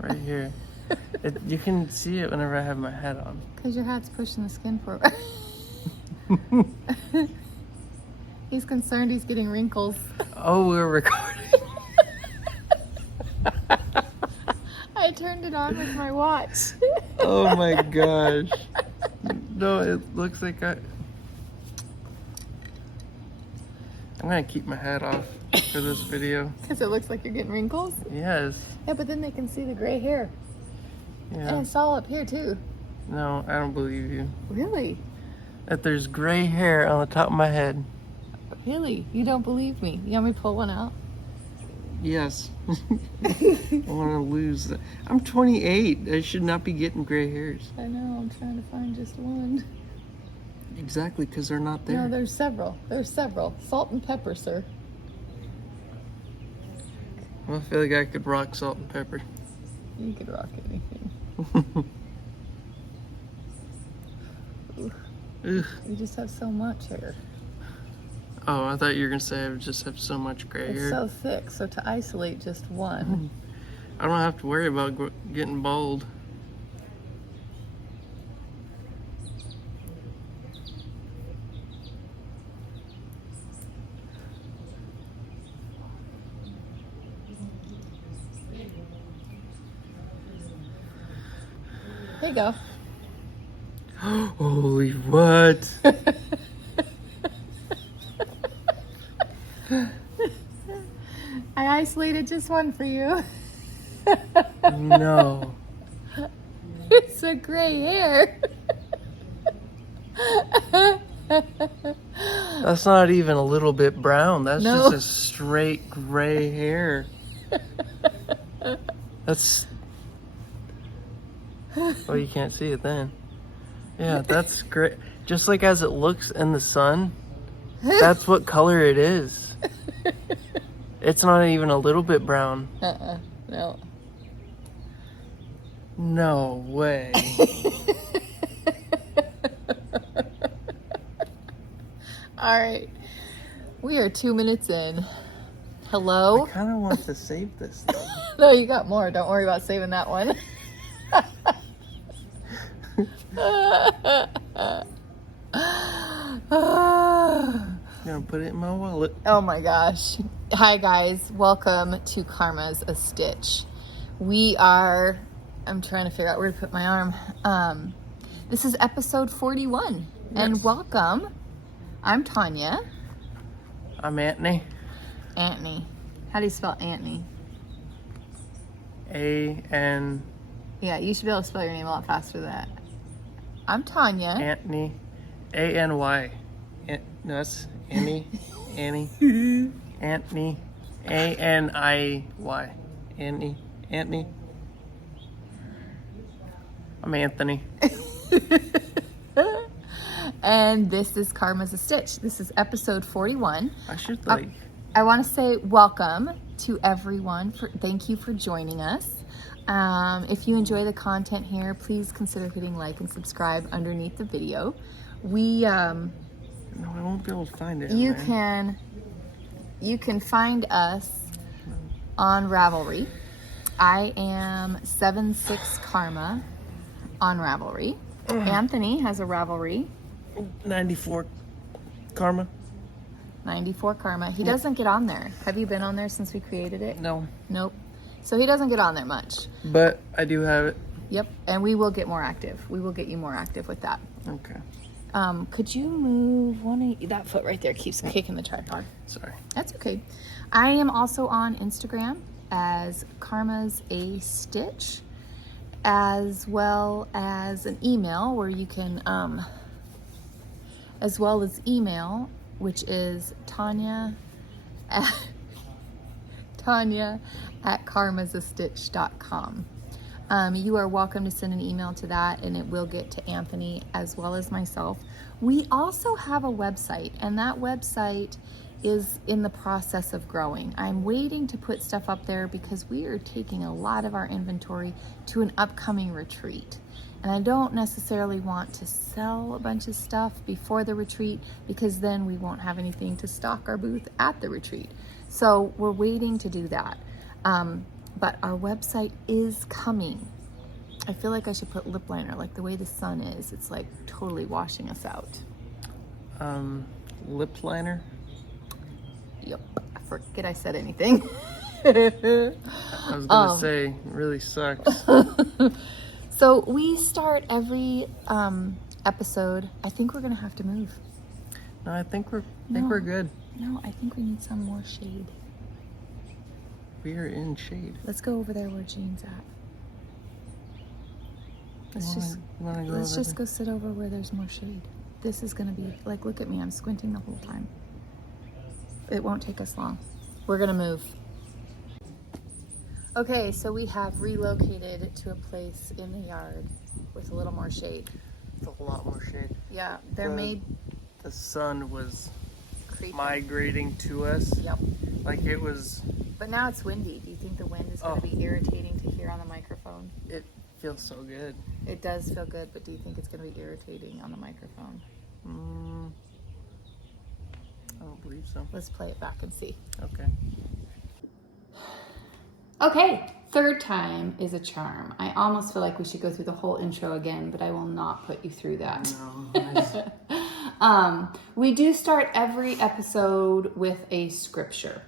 right here. You can see it whenever I have my hat on. Because your hat's pushing the skin forward. He's concerned he's getting wrinkles. Oh, we're recording. I turned it on with my watch. Oh my gosh. No, it looks like I'm gonna keep my hat off for this video. Because it looks like you're getting wrinkles? Yes. Yeah, but then they can see the gray hair. Yeah. And it's all up here too. No, I don't believe you. Really? That there's gray hair on the top of my head. Really? You don't believe me? You want me to pull one out? Yes. I want to lose that. I'm 28. I should not be getting gray hairs. I know, I'm trying to find just one. Exactly, because they're not there. No, there's several. There's several. Salt and pepper, sir. Well, I feel like I could rock salt and pepper. You could rock anything. Ugh. You just have so much hair. Oh, I thought you were going to say I would just have so much gray It's hair. so thick, so to isolate just one. I don't have to worry about getting bald. There you go. Holy what? I isolated just one for you. No. It's a gray hair. That's not even a little bit brown. That's No. just a straight gray hair. That's... Well, you can't see it then. Yeah, that's great. Just like as it looks in the sun, that's what color it is. It's not even a little bit brown. No. No way. All right. We are 2 minutes in. Hello? I kind of want to save this though. No, you got more. Don't worry about saving that one. I'm gonna put it in my wallet. Oh my gosh. Hi guys, welcome to Karma's a Stitch. I'm trying to figure out where to put my arm. This is episode 41 and Yes. welcome. I'm Tanya. I'm Anthony. Antony. How do you spell Antony? A-N... Yeah, you should be able to spell your name a lot faster than that. I'm Tanya. Anthony. A-N-Y. No, that's Annie. Annie. Anthony. A-N-I-Y. Annie. Anthony. I'm Anthony. And this is Karma's a Stitch. This is episode 41. I should I want to say welcome to everyone. Thank you for joining us. If you enjoy the content here, please consider hitting like and subscribe underneath the video. No, I won't be able to find it. You can find us on Ravelry. I am 76 Karma on Ravelry. Anthony has a Ravelry. 94 Karma. 94 Karma. He doesn't get on there. Have you been on there since we created it? No. Nope. So he doesn't get on there much. But I do have it. Yep. And we will get more active. We will get you more active with that. Okay. Could you move that foot right there keeps kicking the tripod. Sorry. That's okay. I am also on Instagram as Karma's a Stitch, as well as an email where you can, which is Tanya at karmasastitch.com. You are welcome to send an email to that and it will get to Anthony as well as myself. We also have a website, and that website is in the process of growing. I'm waiting to put stuff up there because we are taking a lot of our inventory to an upcoming retreat. And I don't necessarily want to sell a bunch of stuff before the retreat because then we won't have anything to stock our booth at the retreat. So we're waiting to do that. But our website is coming. I feel like I should put lip liner, like the way the sun is. It's like totally washing us out. Lip liner? Yep. I forget I said anything. I was gonna say, it really sucks. So we start every episode. I think we're gonna have to move. No, I think we're good. No, I think we need some more shade. We are in shade. Let's go over there where Jean's at. Let's just go sit over where there's more shade. This is gonna be like, look at me, I'm squinting the whole time. It won't take us long. We're gonna move. Okay, so we have relocated to a place in the yard with a little more shade. It's a lot more shade. Yeah, The sun was creeping. migrating to us. Yep. Like it was. But now it's windy. Do you think the wind is going to be irritating to hear on the microphone? It feels so good. It does feel good, but do you think it's going to be irritating on the microphone? I don't believe so. Let's play it back and see. Okay. Okay, third time is a charm. I almost feel like we should go through the whole intro again, but I will not put you through that. No. We do start every episode with a scripture.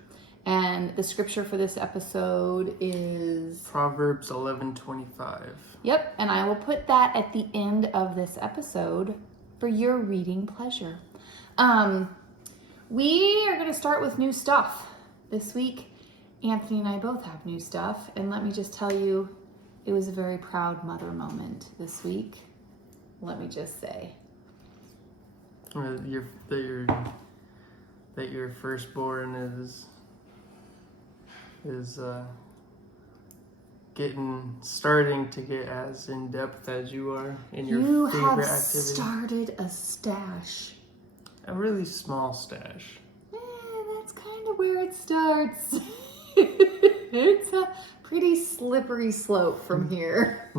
And the scripture for this episode is Proverbs 11:25. Yep, and I will put that at the end of this episode for your reading pleasure. We are going to start with new stuff. This week, Anthony and I both have new stuff, and let me just tell you, it was a very proud mother moment this week. Let me just say. That your firstborn is starting to get as in depth as you are in your favorite activity. Started a stash. A really small stash. That's kind of where it starts. It's a pretty slippery slope from here.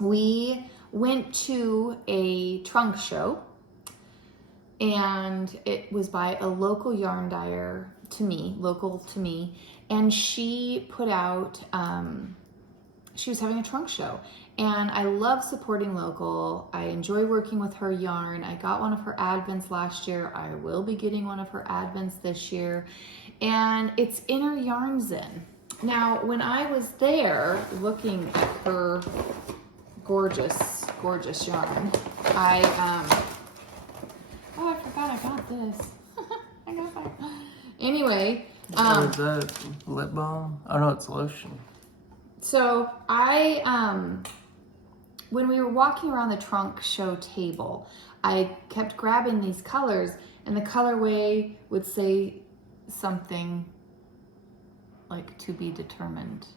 We went to a trunk show, and it was by a local yarn dyer local to me, and she put out, she was having a trunk show, and I love supporting local. I enjoy working with her yarn. I got one of her advents last year. I will be getting one of her advents this year, and it's Inner Yarn Zen. Now, when I was there looking at her gorgeous, gorgeous yarn, I forgot I got this. I got that. Anyway. Is that lip balm? Oh no, it's lotion. So when we were walking around the trunk show table, I kept grabbing these colors, and the colorway would say something like "to be determined."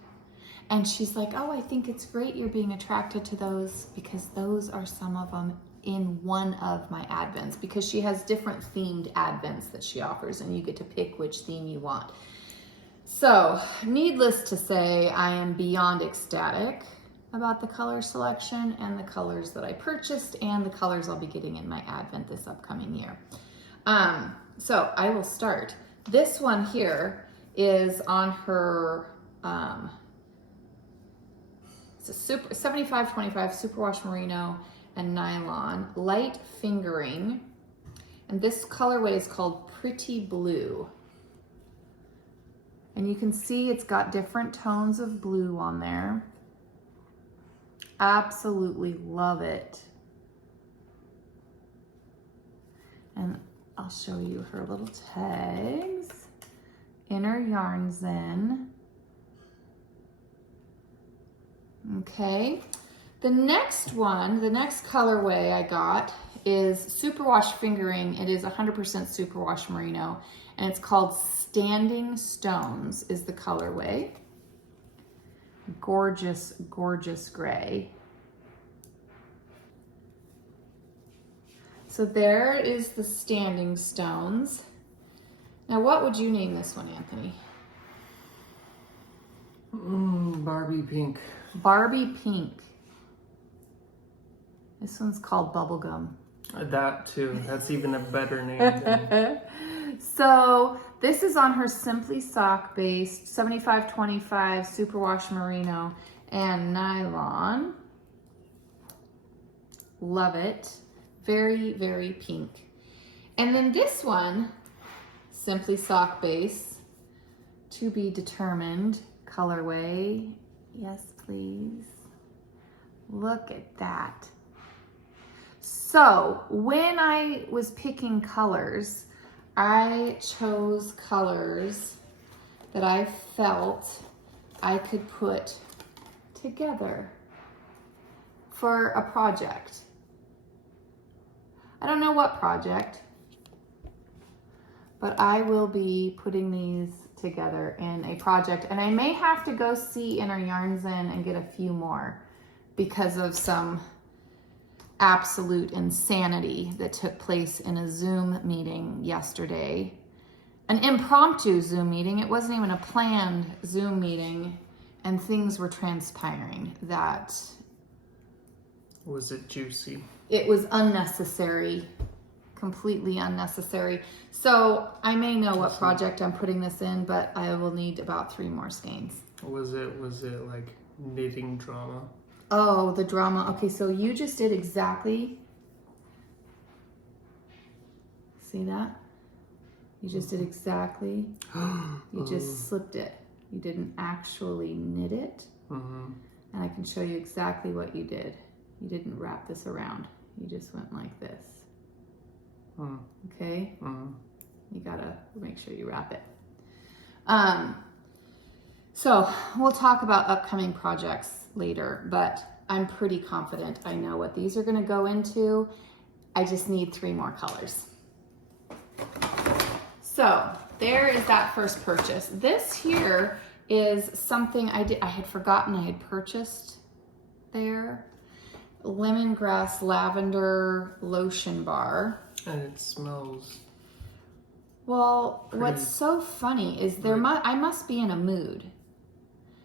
And she's like, "Oh, I think it's great you're being attracted to those, because those are some of them in one of my advents," because she has different themed advents that she offers, and you get to pick which theme you want. So, needless to say, I am beyond ecstatic about the color selection and the colors that I purchased and the colors I'll be getting in my advent this upcoming year. So I will start. This one here is on her, it's a 75-25 superwash merino and nylon, light fingering, and this colorway is called Pretty Blue. And you can see it's got different tones of blue on there. Absolutely love it. And I'll show you her little tags. Inner Yarn Zen. Okay. The next one, the next colorway I got is superwash fingering. It is 100% superwash merino, and it's called Standing Stones is the colorway. Gorgeous, gorgeous gray. So there is the Standing Stones. Now, what would you name this one, Anthony? Barbie pink. Barbie pink. This one's called Bubblegum. That too. That's even a better name. So this is on her Simply Sock based 75-25 superwash merino and nylon. Love it. Very, very pink. And then this one, Simply Sock base, to be determined colorway. Yes, please. Look at that. So when I was picking colors, I chose colors that I felt I could put together for a project. I don't know what project, but I will be putting these together in a project, and I may have to go see in our Yarn Zen and get a few more because of some absolute insanity that took place in a Zoom meeting yesterday. An impromptu Zoom meeting. It wasn't even a planned Zoom meeting, and things were transpiring that... Was it juicy? It was unnecessary, completely unnecessary. So I may know what project I'm putting this in, but I will need about 3 more skeins. Was it like knitting drama? Oh, the drama. Okay, so you just did exactly. See that? You just did exactly. You just slipped it. You didn't actually knit it. And I can show you exactly what you did. You didn't wrap this around. You just went like this. Okay? You gotta make sure you wrap it. So we'll talk about upcoming projects later, but I'm pretty confident I know what these are gonna go into. I just need 3 more colors. So there is that first purchase. This here is something I had forgotten I had purchased there. Lemongrass lavender lotion bar. And it smells. Well, pretty. What's so funny is I must be in a mood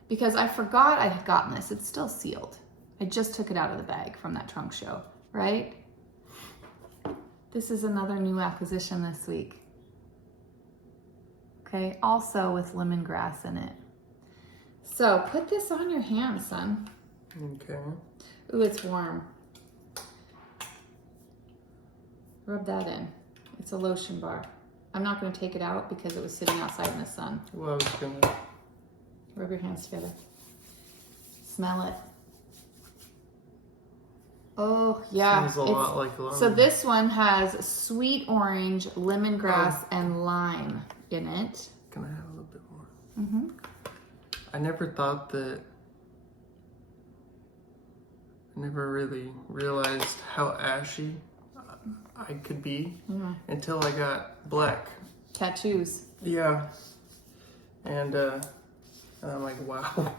because I forgot I had gotten this. It's still sealed. I just took it out of the bag from that trunk show, right? This is another new acquisition this week. Okay, also with lemongrass in it. So put this on your hand, son. Okay. Ooh, it's warm. Rub that in. It's a lotion bar. I'm not going to take it out because it was sitting outside in the sun. Well, I was gonna. Rub your hands together. Smell it. Oh, yeah. Smells a lot like lemon. So this one has sweet orange, lemongrass, and lime in it. Can I have a little bit more? I never thought that. I never really realized how ashy I could be until I got black tattoos. Yeah, and I'm like, wow.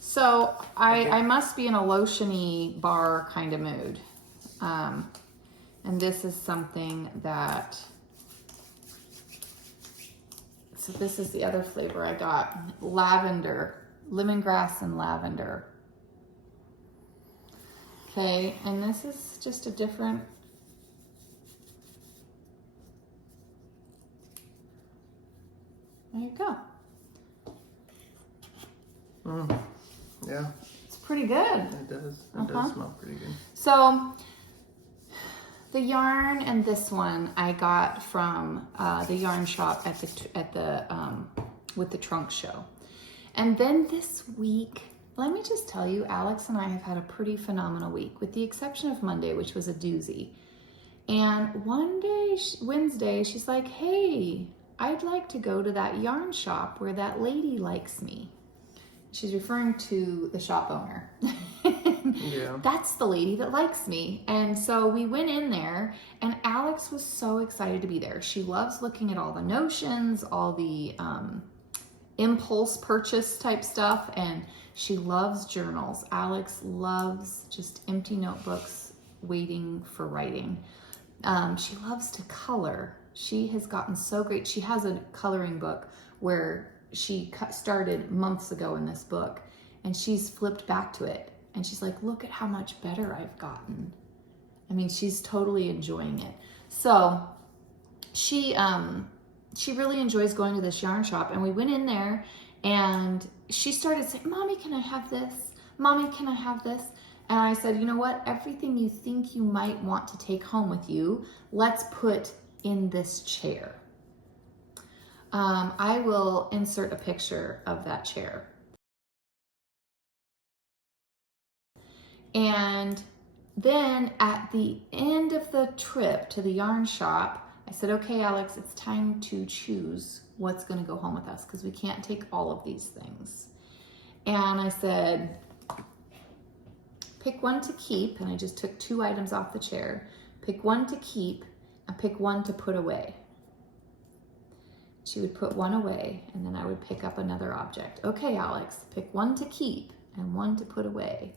So I must be in a lotiony bar kind of mood, and this is something that. So this is the other flavor I got: lavender, lemongrass, and lavender. Okay, and this is just a different. There you go. Yeah. It's pretty good. It does. It does smell pretty good. So the yarn and this one I got from the yarn shop at the with the trunk show. And then this week, let me just tell you, Alex and I have had a pretty phenomenal week, with the exception of Monday, which was a doozy. And one day, Wednesday, she's like, hey, I'd like to go to that yarn shop where that lady likes me. She's referring to the shop owner. Yeah. That's the lady that likes me. And so we went in there, and Alex was so excited to be there. She loves looking at all the notions, all the impulse purchase type stuff, and she loves journals. Alex loves just empty notebooks waiting for writing. She loves to color. She has gotten so great. She has a coloring book where she started months ago in this book, and she's flipped back to it. And she's like, look at how much better I've gotten. I mean, she's totally enjoying it. So she she really enjoys going to this yarn shop. And we went in there and she started saying, Mommy, can I have this? Mommy, can I have this? And I said, you know what? Everything you think you might want to take home with you, let's put in this chair. I will insert a picture of that chair. And then at the end of the trip to the yarn shop, I said, okay, Alex, it's time to choose what's going to go home with us because we can't take all of these things. And I said, pick one to keep. And I just took 2 items off the chair. Pick one to keep and pick one to put away. She would put one away and then I would pick up another object. Okay, Alex, pick one to keep and one to put away.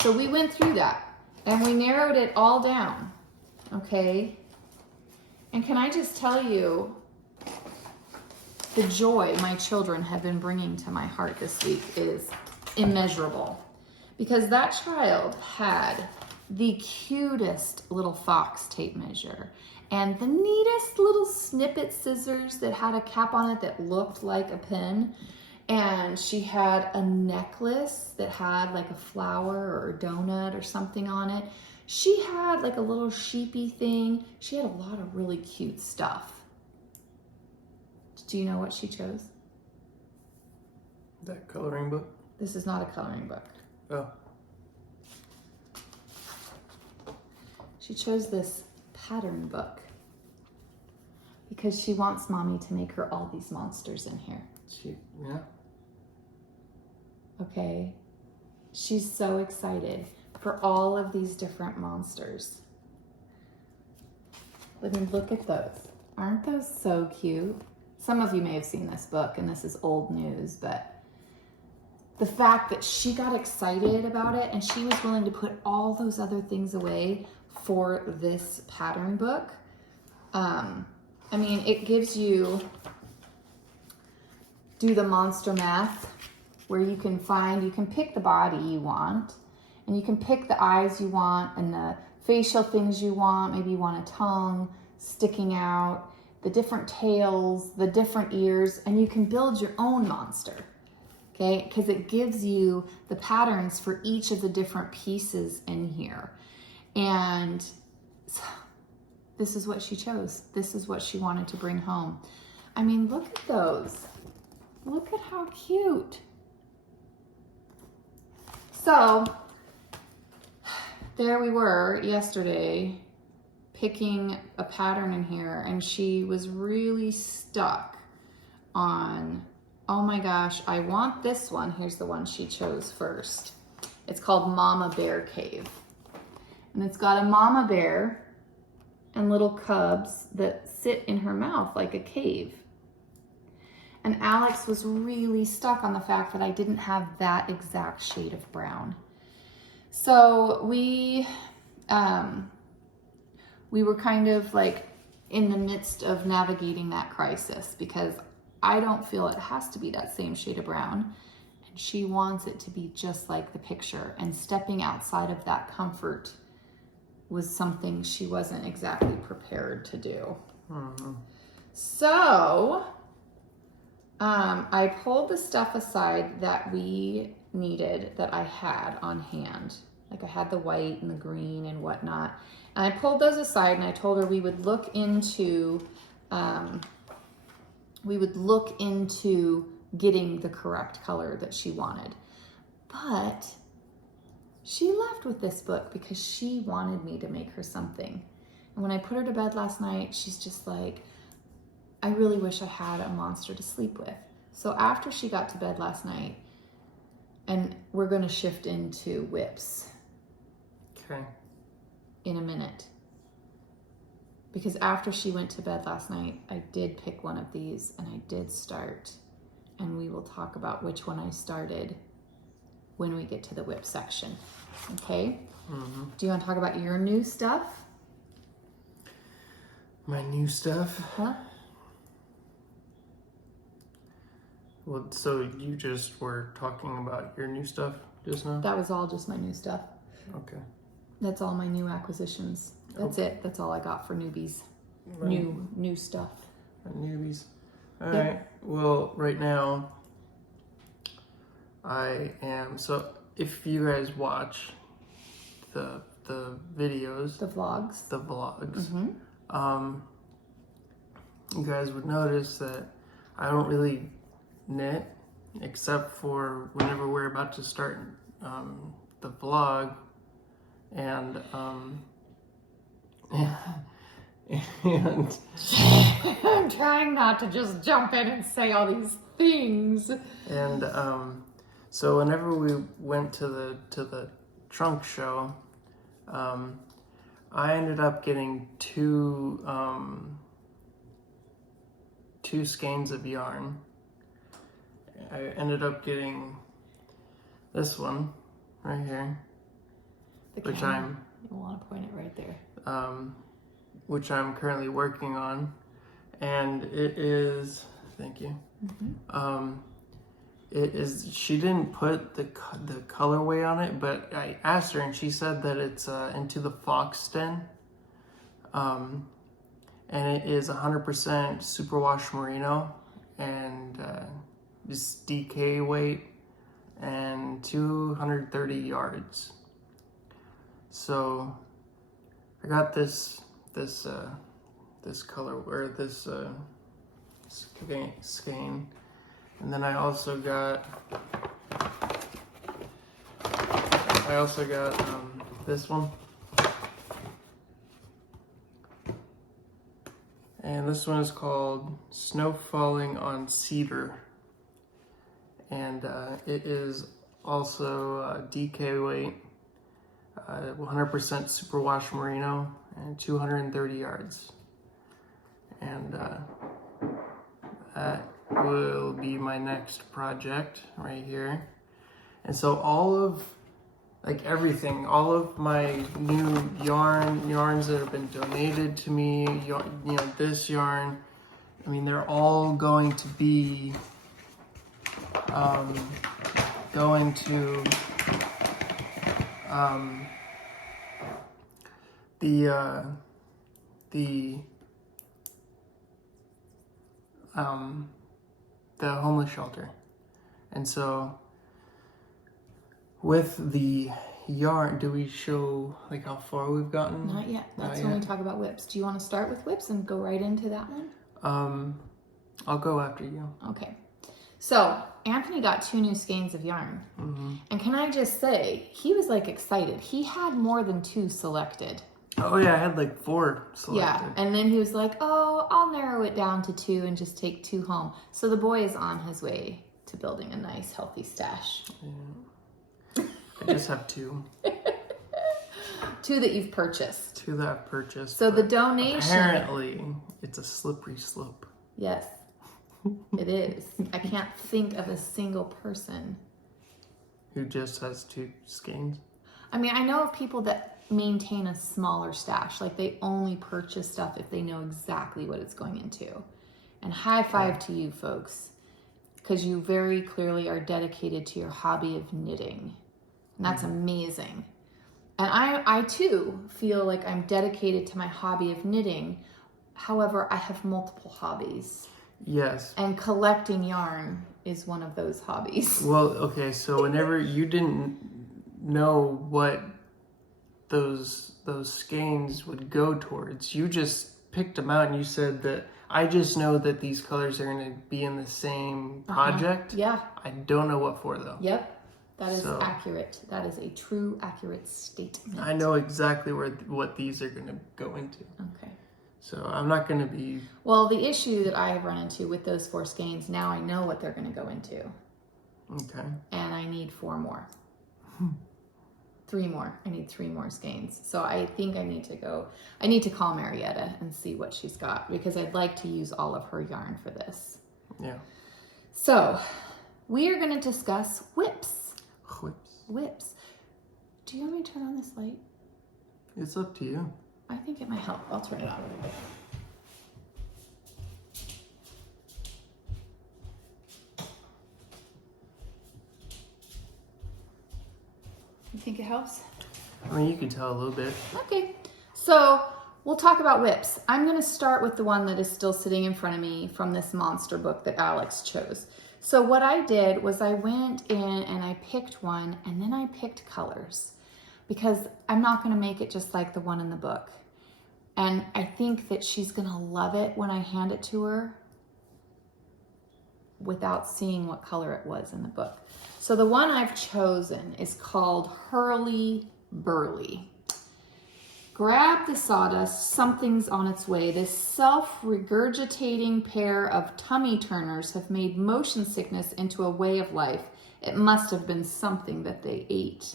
So we went through that and we narrowed it all down, okay? And can I just tell you, the joy my children have been bringing to my heart this week is immeasurable. Because that child had the cutest little fox tape measure and the neatest little snippet scissors that had a cap on it that looked like a pin. And she had a necklace that had like a flower or a donut or something on it. She had like a little sheepy thing. She had a lot of really cute stuff. Do you know what she chose? That coloring book? This is not a coloring book. Oh. She chose this pattern book because she wants Mommy to make her all these monsters in here. Yeah. Okay. She's so excited for all of these different monsters. I mean, look at those. Aren't those so cute? Some of you may have seen this book and this is old news, but the fact that she got excited about it and she was willing to put all those other things away for this pattern book. I mean, it gives you do the monster math where you can pick the body you want and you can pick the eyes you want and the facial things you want. Maybe you want a tongue sticking out, the different tails, the different ears, and you can build your own monster. Okay, because it gives you the patterns for each of the different pieces in here. And so, this is what she chose. This is what she wanted to bring home. I mean, look at those. Look at how cute. So, there we were yesterday picking a pattern in here, and she was really stuck on, oh my gosh, I want this one. Here's the one she chose first. It's called Mama Bear Cave. And it's got a mama bear and little cubs that sit in her mouth like a cave. And Alex was really stuck on the fact that I didn't have that exact shade of brown. So we were kind of like in the midst of navigating that crisis because I don't feel it has to be that same shade of brown. And she wants it to be just like the picture. And stepping outside of that comfort was something she wasn't exactly prepared to do. Mm-hmm. So I pulled the stuff aside that we needed that I had on hand. Like I had the white and the green and whatnot. And I pulled those aside and I told her we would look into getting the correct color that she wanted. But she left with this book because she wanted me to make her something. And when I put her to bed last night, she's just like, I really wish I had a monster to sleep with. So after she got to bed last night, and we're going to shift into whips. Okay. In a minute. Because after she went to bed last night, I did pick one of these and I did start. And we will talk about which one I started when we get to the whip section. Okay? Mm-hmm. Do you want to talk about your new stuff? My new stuff? Huh? Well, so you just were talking about your new stuff just now? That was all just my new stuff. Okay. That's all my new acquisitions. That's it. That's all I got for newbies. Right. New stuff. Newbies. All Yep. right. Well, right now, I am. So, if you guys watch the videos, The vlogs. You guys would notice that I don't really knit, except for whenever we're about to start the vlog, and and I'm trying not to just jump in and say all these things. and so whenever we went to the trunk show, I ended up getting two skeins of yarn. I ended up getting this one right here, which You want to point it right there. which I'm currently working on, and it is. Thank you. It is. She didn't put the colorway on it, but I asked her, and she said that it's into the Foxten, and it is 100% superwash merino, and just DK weight, and 230 yards. So I got this color, or this skein, and then I also got this one, and this one is called Snow Falling on Cedar, and it is also DK weight, 100% superwash merino, and 230 yards, and that will be my next project right here. And so all of all of my new yarns that have been donated to me, this yarn, I mean, they're all going to be going to the homeless shelter. And so with the yarn, do we show like how far we've gotten? Not yet. That's when we talk about whips. Do you want to start with whips and go right into that one? I'll go after you. Okay. So Anthony got 2 new skeins of yarn. And can I just say, he was like excited. He had more than 2 selected. Oh yeah, I had like 4 selected. Yeah, and then he was like, oh, I'll narrow it down to 2 and just take 2 home. So the boy is on his way to building a nice, healthy stash. Yeah. I just have 2. 2 that you've purchased. 2 that I've purchased. So the donation... Apparently, it's a slippery slope. Yes, it is. I can't think of a single person who just has 2 skeins. I mean, I know of people that maintain a smaller stash, like they only purchase stuff if they know exactly what it's going into. And high five to you folks, because you very clearly are dedicated to your hobby of knitting, and that's amazing. And I too feel like I'm dedicated to my hobby of knitting. However, I have multiple hobbies. Yes. And collecting yarn is one of those hobbies. Well, okay, so whenever you didn't know what those skeins would go towards, you just picked them out and you said that I just know that these colors are going to be in the same project. Yeah. I don't know what for though. Yep. That is accurate. That is a true, accurate statement. I know exactly what these are going to go into. Okay. So I'm not going to be... Well, the issue that I have run into with those 4 skeins, now I know what they're going to go into. Okay. And I need 4 more. 3 more. I need 3 more skeins. So I think I need to call Marietta and see what she's got, because I'd like to use all of her yarn for this. Yeah. So we are going to discuss whips. Whips. Do you want me to turn on this light? It's up to you. I think it might help. I'll turn it on. You think it helps? I mean, you can tell a little bit. Okay. So we'll talk about whips. I'm going to start with the one that is still sitting in front of me from this monster book that Alex chose. So what I did was I went in and I picked one, and then I picked colors because I'm not going to make it just like the one in the book. And I think that she's going to love it when I hand it to her without seeing what color it was in the book. So the one I've chosen is called Hurly Burly. Grab the sawdust, something's on its way. This self-regurgitating pair of tummy turners have made motion sickness into a way of life. It must have been something that they ate.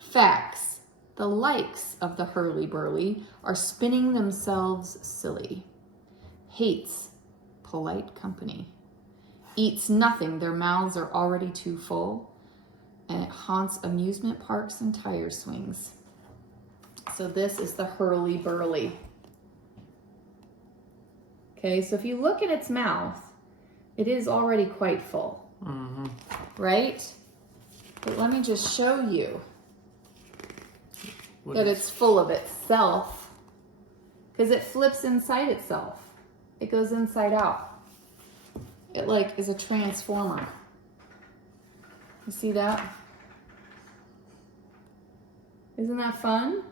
Facts. The likes of the Hurly Burly are spinning themselves silly. Hates polite company. Eats nothing, their mouths are already too full. And it haunts amusement parks and tire swings. So this is the Hurly Burly. Okay, so if you look at its mouth, it is already quite full, right? But let me just show you that it's full of itself, because it flips inside itself. It goes inside out. It like is a transformer. You see that? Isn't that fun?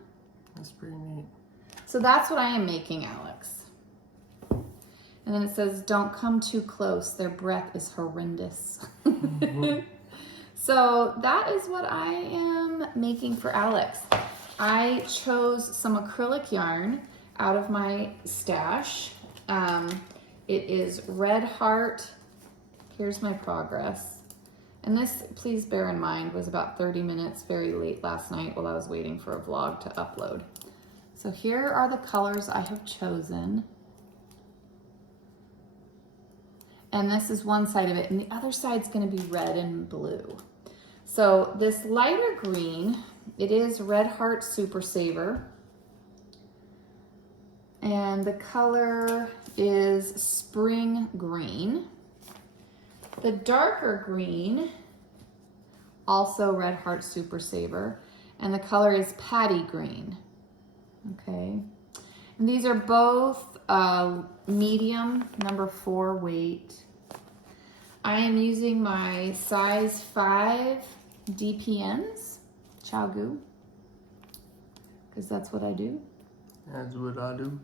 That's pretty neat. So that's what I am making, Alex. And then it says, don't come too close. Their breath is horrendous. So that is what I am making for Alex. I chose some acrylic yarn out of my stash. It is Red Heart. Here's my progress. And this, please bear in mind, was about 30 minutes very late last night while I was waiting for a vlog to upload. So here are the colors I have chosen. And this is one side of it, and the other side's gonna be red and blue. So this lighter green, it is Red Heart Super Saver. And the color is Spring Green. The darker green, also Red Heart Super Saver, and the color is Patty Green. Okay, and these are both medium, number 4 weight. I am using my size 5 DPNs, Chagu, because that's what I do. That's what I do.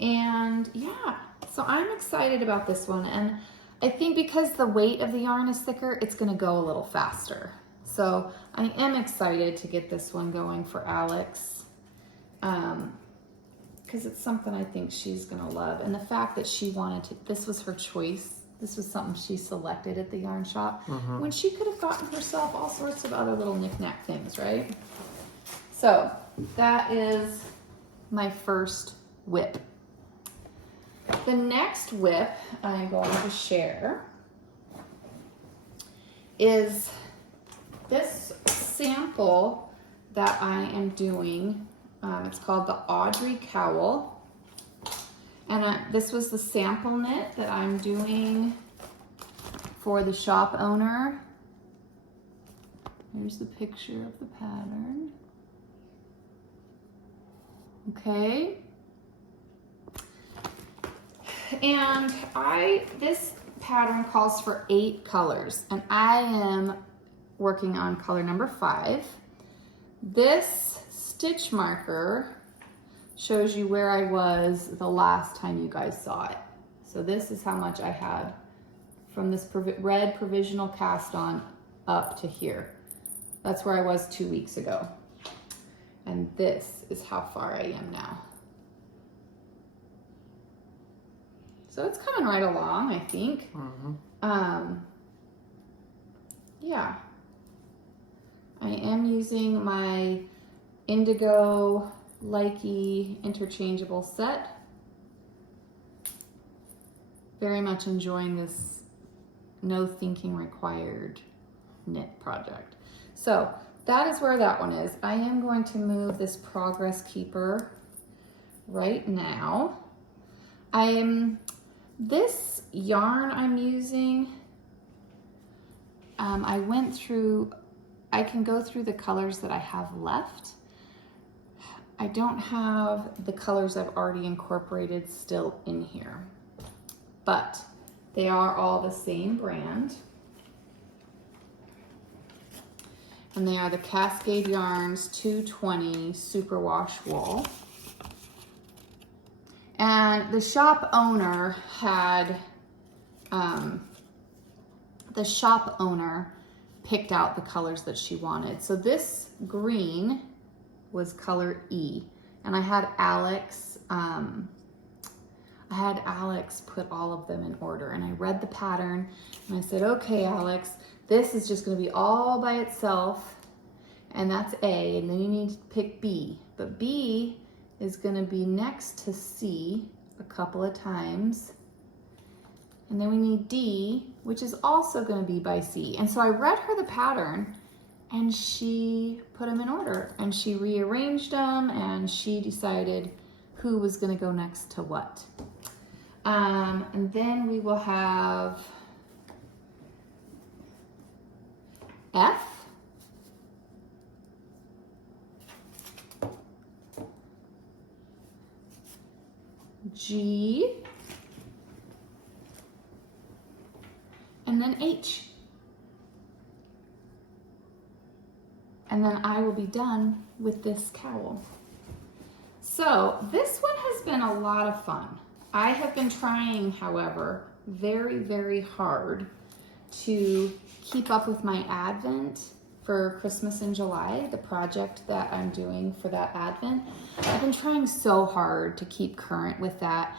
And yeah, so I'm excited about this one, and I think because the weight of the yarn is thicker, it's gonna go a little faster. So I am excited to get this one going for Alex, because it's something I think she's gonna love. And the fact that she wanted to, this was her choice. This was something she selected at the yarn shop when she could have gotten herself all sorts of other little knick-knack things, right? So that is my first whip. The next whip I'm going to share is this sample that I am doing. It's called the Audrey Cowl. And this was the sample knit that I'm doing for the shop owner. Here's the picture of the pattern. Okay. And this pattern calls for 8 colors, and I am working on color number 5. This stitch marker shows you where I was the last time you guys saw it. So this is how much I had from this red provisional cast on up to here. That's where I was 2 weeks ago. And this is how far I am now. So it's coming right along, I think. Yeah. I am using my Indigo Likey interchangeable set. Very much enjoying this no thinking required knit project. So that is where that one is. I am going to move this Progress Keeper right now. This yarn I'm using, I can go through the colors that I have left. I don't have the colors I've already incorporated still in here, but they are all the same brand. And they are the Cascade Yarns 220 Superwash Wool. And the shop owner had, picked out the colors that she wanted. So this green was color E. And I had Alex put all of them in order. And I read the pattern and I said, okay, Alex, this is just gonna be all by itself. And that's A, and then you need to pick B. But B is gonna be next to C a couple of times. And then we need D, which is also gonna be by C. And so I read her the pattern and she put them in order and she rearranged them and she decided who was gonna go next to what. And then we will have F, G, and then H. And then I will be done with this cowl. So this one has been a lot of fun. I have been trying, however, very, very hard to keep up with my Advent for Christmas in July, the project that I'm doing for that Advent. I've been trying so hard to keep current with that.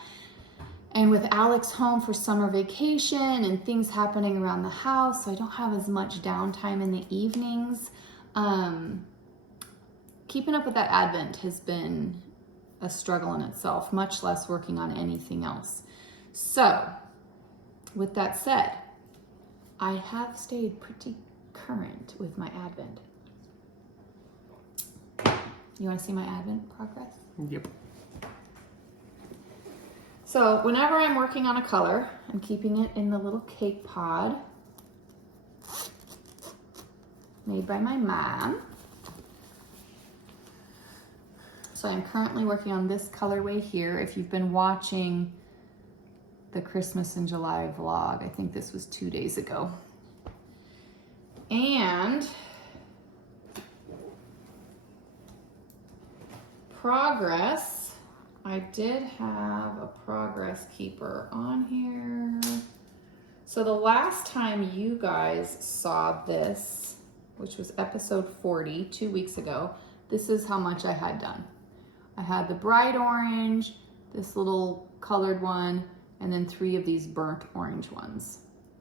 And with Alex home for summer vacation and things happening around the house, so I don't have as much downtime in the evenings. Keeping up with that Advent has been a struggle in itself, much less working on anything else. So, with that said, I have stayed pretty current with my Advent. You want to see my Advent progress? Yep. So whenever I'm working on a color, I'm keeping it in the little cake pod made by my mom. So I'm currently working on this colorway here. If you've been watching the Christmas in July vlog, I think this was 2 days ago. And progress, I did have a progress keeper on here. So the last time you guys saw this, which was episode 40, 2 weeks ago, this is how much I had done. I had the bright orange, this little colored one, and then 3 of these burnt orange ones.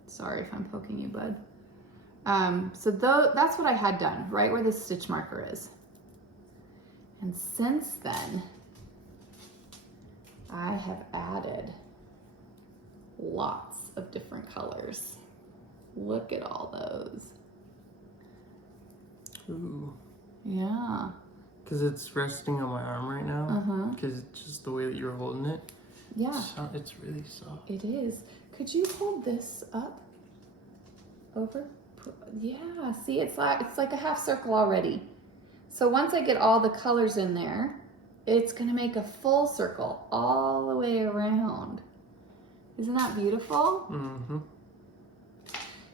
Sorry if I'm poking you, bud. That's what I had done, right where the stitch marker is. And since then, I have added lots of different colors. Look at all those. Ooh. Yeah. Because it's resting on my arm right now. Uh-huh. Because it's just the way that you're holding it. Yeah. It's really soft. It is. Could you hold this up? Over? Yeah, see, it's like a half circle already. So once I get all the colors in there, it's gonna make a full circle all the way around. Isn't that beautiful? Mm-hmm.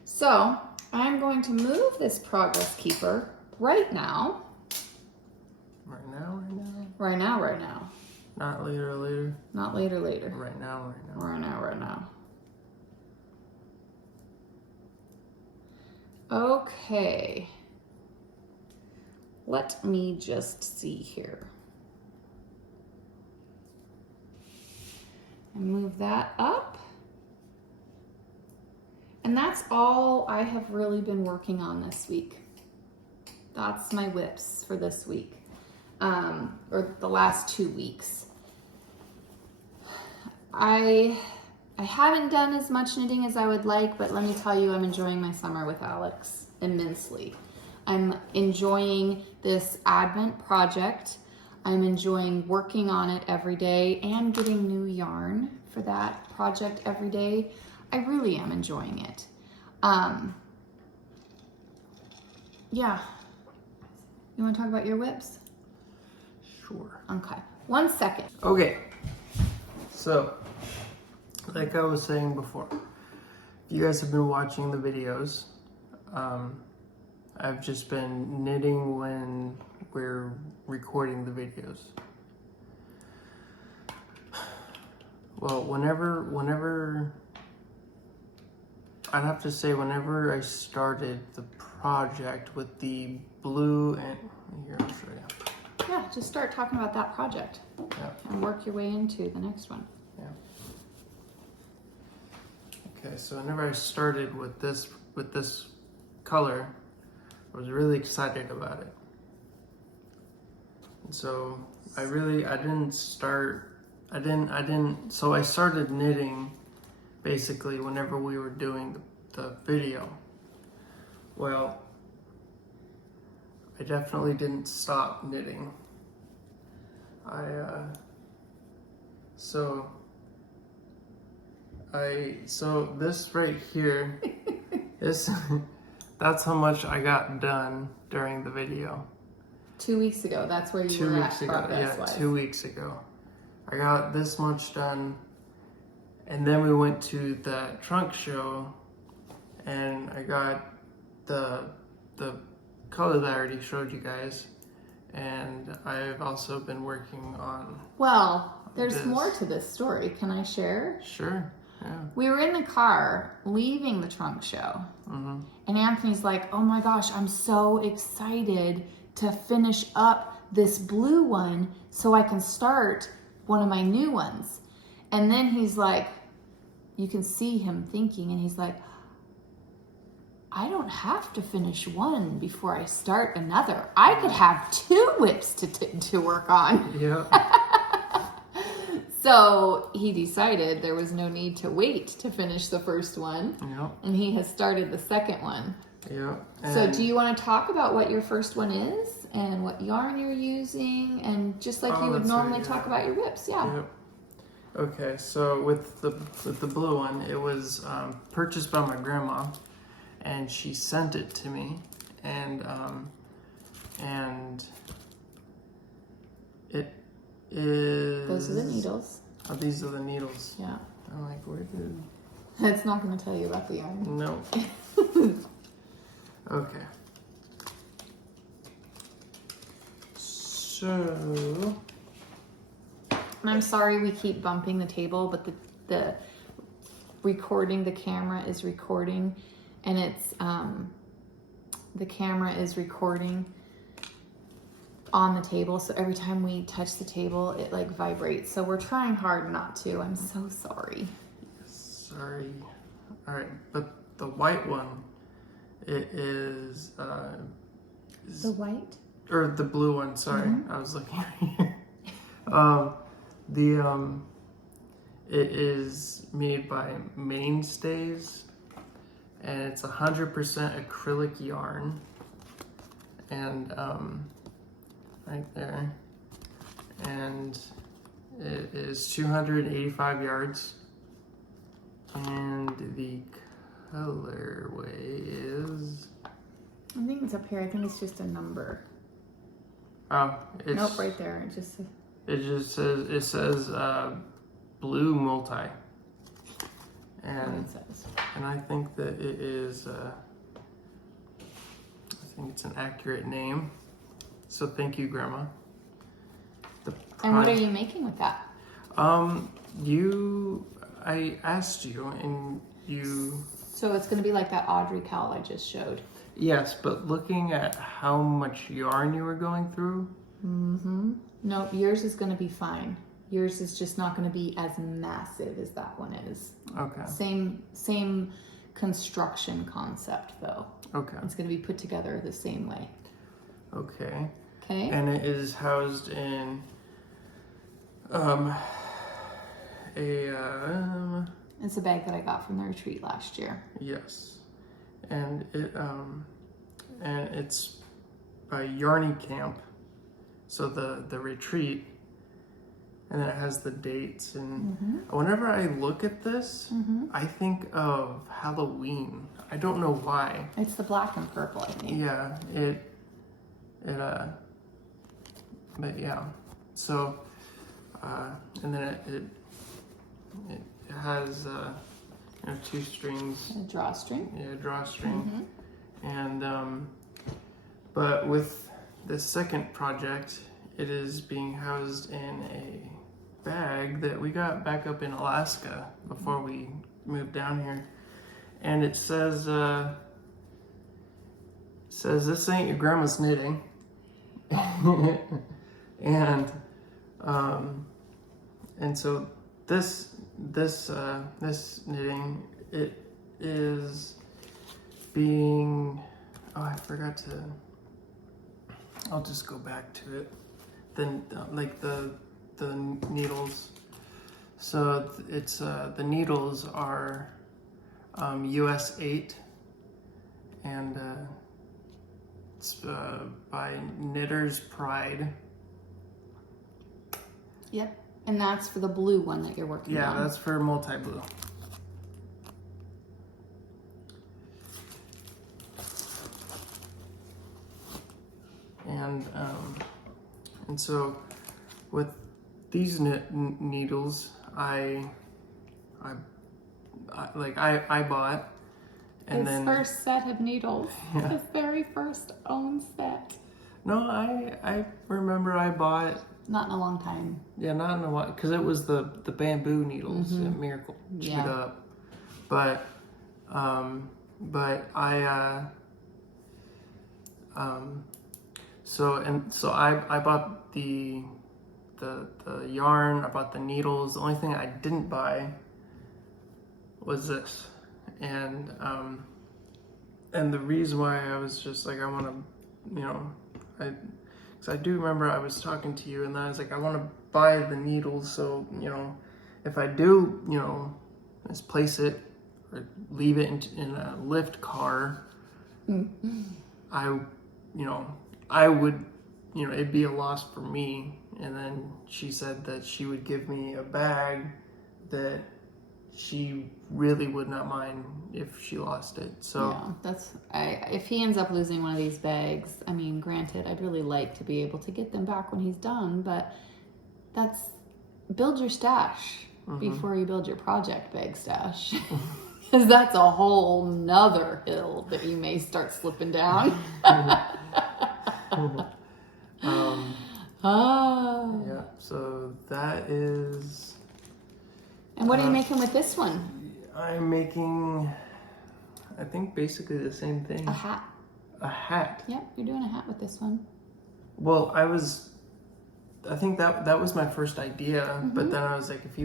So I'm going to move this progress keeper right now. Right now, right now. Right now, right now. Not later, later. Not later, later. Right now, right now. Right now, right now. Okay. Let me just see here. And move that up. And that's all I have really been working on this week. That's my whips for this week. Or the last 2 weeks. I haven't done as much knitting as I would like, but let me tell you, I'm enjoying my summer with Alex immensely. I'm enjoying this Advent project. I'm enjoying working on it every day and getting new yarn for that project every day. I really am enjoying it. Yeah. You want to talk about your whips? Sure. Okay. 1 second. Okay. So, like I was saying before, if you guys have been watching the videos, I've just been knitting when we're recording the videos. Well, whenever I'd have to say whenever I started the project with the blue and here I'll show you. Yeah, just start talking about that project and work your way into the next one. Yeah. Okay, so whenever I started with this color, I was really excited about it. And so I started knitting basically whenever we were doing the video. Well, I definitely didn't stop knitting. So this right here is that's how much I got done during the video. 2 weeks ago, that's where you 2 were weeks at ago, progress-wise. 2 weeks ago. I got this much done, and then we went to the trunk show, and I got the color that I already showed you guys, and I've also been working on. Well, there's this. more to this story. Can I share? Sure. Yeah. We were in the car leaving the trunk show, and Anthony's like, "Oh my gosh, I'm so excited to finish up this blue one so I can start one of my new ones." And then he's like, you can see him thinking, and he's like, "I don't have to finish one before I start another. I could have 2 whips to work on." Yeah. So he decided there was no need to wait to finish the first one. Yeah. And he has started the second one. Yeah. So do you want to talk about what your first one is and what yarn you're using, and just like you would normally talk about your whips? Yeah. Yep. Okay, so with the blue one, it was purchased by my grandma, and she sent it to me, and it is. Those are the needles. Oh, these are the needles. Yeah. I'm like, where did? It's not going to tell you about the yarn. No. Okay. So. And I'm sorry we keep bumping the table, but the recording, the camera is recording, and it's the camera is recording on the table, so every time we touch the table it like vibrates, so we're trying hard not to. I'm so sorry. Sorry. All right, but the white one, it is The white? or the blue one, sorry. I was looking at here. It is made by Mainstays, and it's 100% acrylic yarn, and right there, and it is 285 yards, and the colorway is, I think it's up here. I think it's just a number. oh, it's, Nope, right there. it says blue multi, and It says. and I think that it is I think it's an accurate name, so thank you, Grandma. And what are you making with that? I asked you, and you. So it's going to be like that Audrey cowl I just showed. Yes, but looking at how much yarn you were going through. No, yours is going to be fine. Yours is just not going to be as massive as that one is. Okay. Same construction concept though. Okay. It's going to be put together the same way. Okay. Okay. And it is housed in It's a bag that I got from the retreat last year. yes, and it's by Yarny Camp, so the retreat, and then it has the dates, and whenever I look at this, I think of Halloween. I don't know why. It's the black and purple, I think. Yeah, but yeah. So, and then it has 2 strings. A drawstring. Yeah, drawstring. Mm-hmm. And but with this second project, it is being housed in a bag that we got back up in Alaska before we moved down here, and it says this ain't your grandma's knitting. and so this knitting, it is being, I forgot to, I'll just go back to it. Then like the needles. So it's the needles are US 8, and it's by Knitter's Pride. Yep. And that's for the blue one that you're working on. Yeah, that's for multi-blue. And so with these needles, I bought, and His then first set of needles. Yeah. His very first own set. No, I remember I bought. Not in a long time. Yeah, not in a while, because it was the bamboo needles Mm-hmm. at Miracle chewed Yeah. up, but so I bought the yarn, I bought the needles. The only thing I didn't buy was this, and the reason why I was just like, I want to, because I do remember I was talking to you, and then I was like, I want to buy the needles, so if I do, just place it or leave it in a lift car, I would, it'd be a loss for me. And then she said that she would give me a bag that she really would not mind if she lost it. So yeah, if he ends up losing one of these bags, I mean, granted, I'd really like to be able to get them back when he's done, but build your stash before you build your project bag stash. Because that's a whole nother hill that you may start slipping down. Yeah, so that is... And what are you making with this one? I'm making, I think, basically the same thing. A hat. A hat? Yep, you're doing a hat with this one. Well, I think that was my first idea, but then I was like, if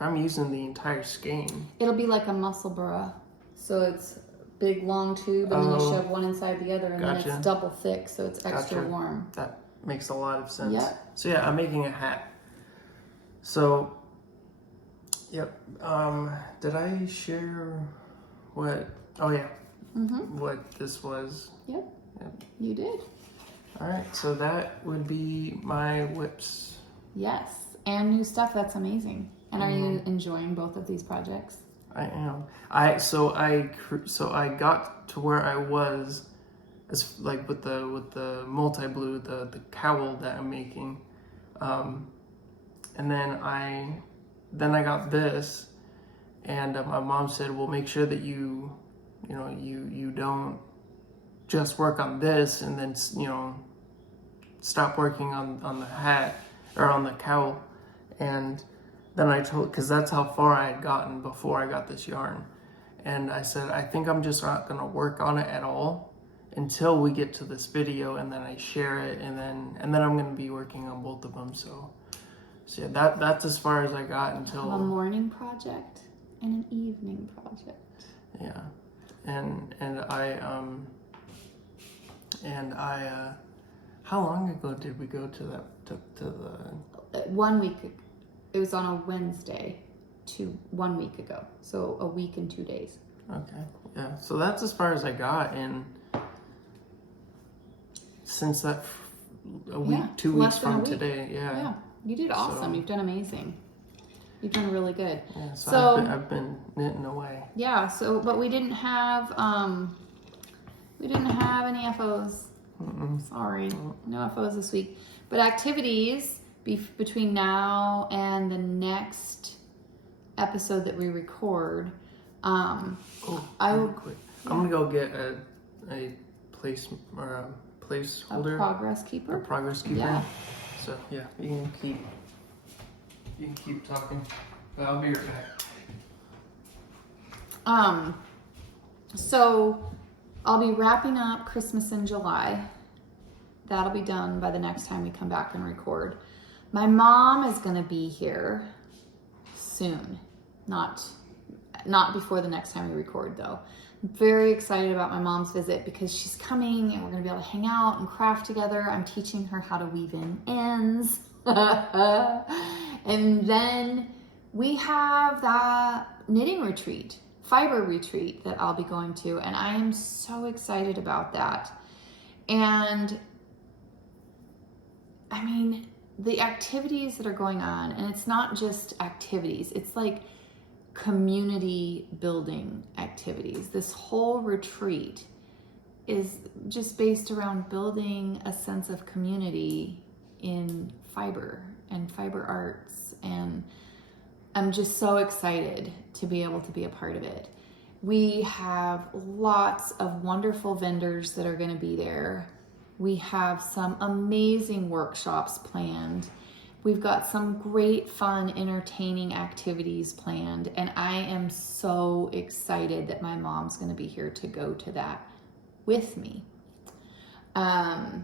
I'm using the entire skein. It'll be like a muscle bra. So it's big long tube, and then you shove one inside the other, and then it's double thick, so it's extra warm. That makes a lot of sense. Yep. So yeah, I'm making a hat. So, yep. Did I share what? Oh yeah. What this was? Yep. You did. All right. So that would be my whips. Yes, and new stuff. That's amazing. And are you enjoying both of these projects? I am. So I got to where I was, as like with the multi-blue, the cowl that I'm making, and then I got this, and my mom said, well, make sure that you don't just work on this and then stop working on the hat or on the cowl. And then I told, because that's how far I had gotten before I got this yarn. And I said, I think I'm just not going to work on it at all until we get to this video, and then I share it, and then I'm going to be working on both of them. So yeah, that's as far as I got until a morning project and an evening project. Yeah. And I how long ago did we go to the 1 week? It was on a Wednesday 1 week ago. So a week and 2 days. Okay. Yeah. So that's as far as I got in since that a week, 2 weeks from today. Yeah. Yeah. You did awesome. So, you've done amazing. You've done really good. Yeah, so I've been knitting away. Yeah, but we didn't have any FOs. Sorry, no FOs this week. But activities, between now and the next episode that we record, I will quick. I'm gonna go get a place or a placeholder. A progress keeper. Yeah. So yeah, you can keep talking. But I'll be right back. So I'll be wrapping up Christmas in July. That'll be done by the next time we come back and record. My mom is going to be here soon. Not before the next time we record, though. I'm very excited about my mom's visit because she's coming and we're going to be able to hang out and craft together. I'm teaching her how to weave in ends. And then we have that knitting retreat, fiber retreat that I'll be going to. And I am so excited about that. And I mean, the activities that are going on, and it's not just activities, it's like community building activities. This whole retreat is just based around building a sense of community in fiber and fiber arts, and I'm just so excited to be able to be a part of it. We have lots of wonderful vendors that are going to be there. We have some amazing workshops planned. We've got some great, fun, entertaining activities planned, and I am so excited that my mom's going to be here to go to that with me. I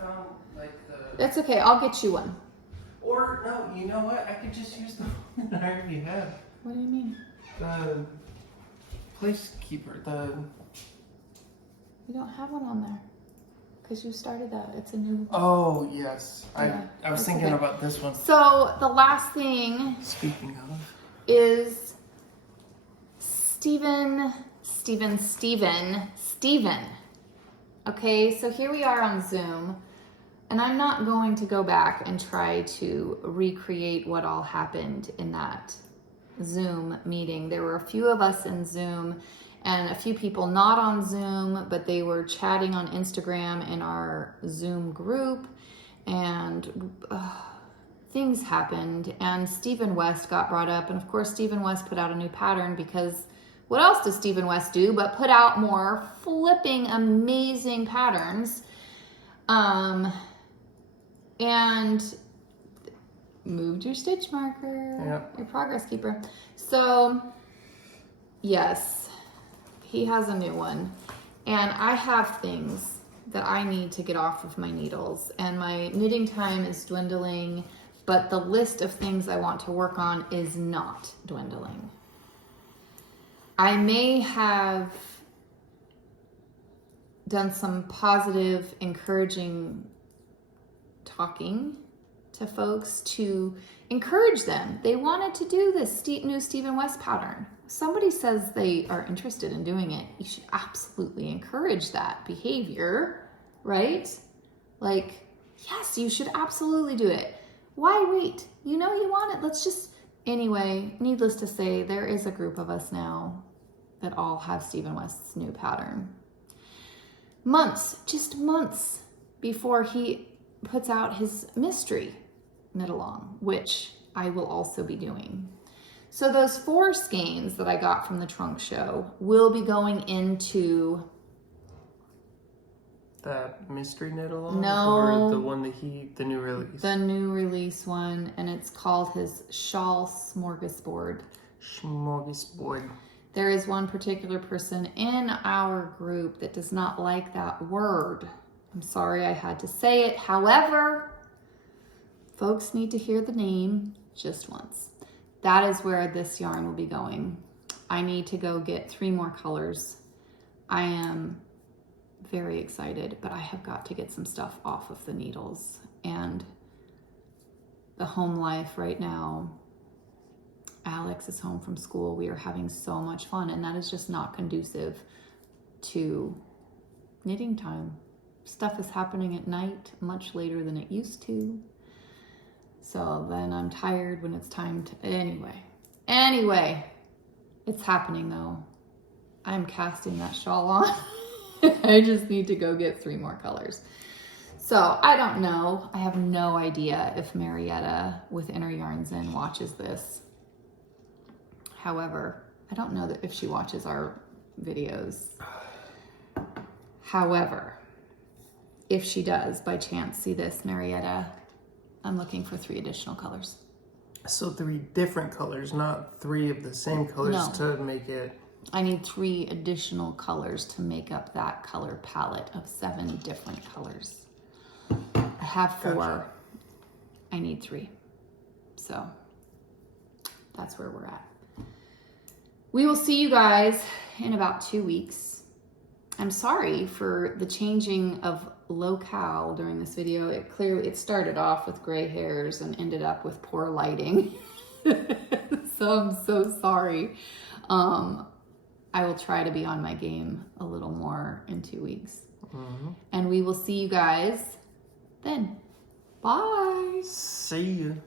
found like the. That's okay. I'll get you one. Or no, you know what? I could just use the one that I already have. What do you mean? The placekeeper. You don't have one on there because you started that. It's a new. Oh yes, Yeah, I was that's thinking okay. about this one. So the last thing Speaking of, is Steven. Okay, so here we are on Zoom, and I'm not going to go back and try to recreate what all happened in that Zoom meeting. There were a few of us in Zoom and a few people not on Zoom, but they were chatting on Instagram in our Zoom group, and things happened, and Stephen West got brought up, and of course Stephen West put out a new pattern because what else does Stephen West do but put out more flipping amazing patterns, and moved your stitch marker, Yep. your progress keeper. So yes, he has a new one, and I have things that I need to get off of my needles, and my knitting time is dwindling, but the list of things I want to work on is not dwindling. I may have done some positive, encouraging talking to folks to encourage them. They wanted to do this new Stephen West pattern. Somebody says they are interested in doing it. You should absolutely encourage that behavior, right? Like, yes, you should absolutely do it. Why wait? You know you want it. Let's just... Anyway, needless to say, there is a group of us now that all have Stephen West's new pattern. Just months before he puts out his mystery knit along, which I will also be doing. So those 4 skeins that I got from the trunk show will be going into that mystery knit along? No. Or the one the new release? the new release one, and it's called his Shawl Smorgasbord. Smorgasbord. There is one particular person in our group that does not like that word. I'm sorry I had to say it. However, folks need to hear the name just once. That is where this yarn will be going. I need to go get 3 more colors. I am very excited, but I have got to get some stuff off of the needles. And the home life right now, Alex is home from school. We are having so much fun, and that is just not conducive to knitting time. Stuff is happening at night much later than it used to. So then I'm tired when it's time to... Anyway, it's happening though. I'm casting that shawl on. I just need to go get 3 more colors. So I don't know. I have no idea if Marietta with Inner Yarns In watches this. However, I don't know that if she watches our videos. However, if she does by chance see this, Marietta, I'm looking for 3 additional colors. So 3 different colors, not 3 of the same colors No. to make it. I need 3 additional colors to make up that color palette of 7 different colors. I have 4. Gotcha. I need 3. So that's where we're at. We will see you guys in about 2 weeks. I'm sorry for the changing of locale during this video. It started off with gray hairs and ended up with poor lighting. So I'm so sorry. I will try to be on my game a little more in 2 weeks. Mm-hmm. And we will see you guys then. Bye. See you.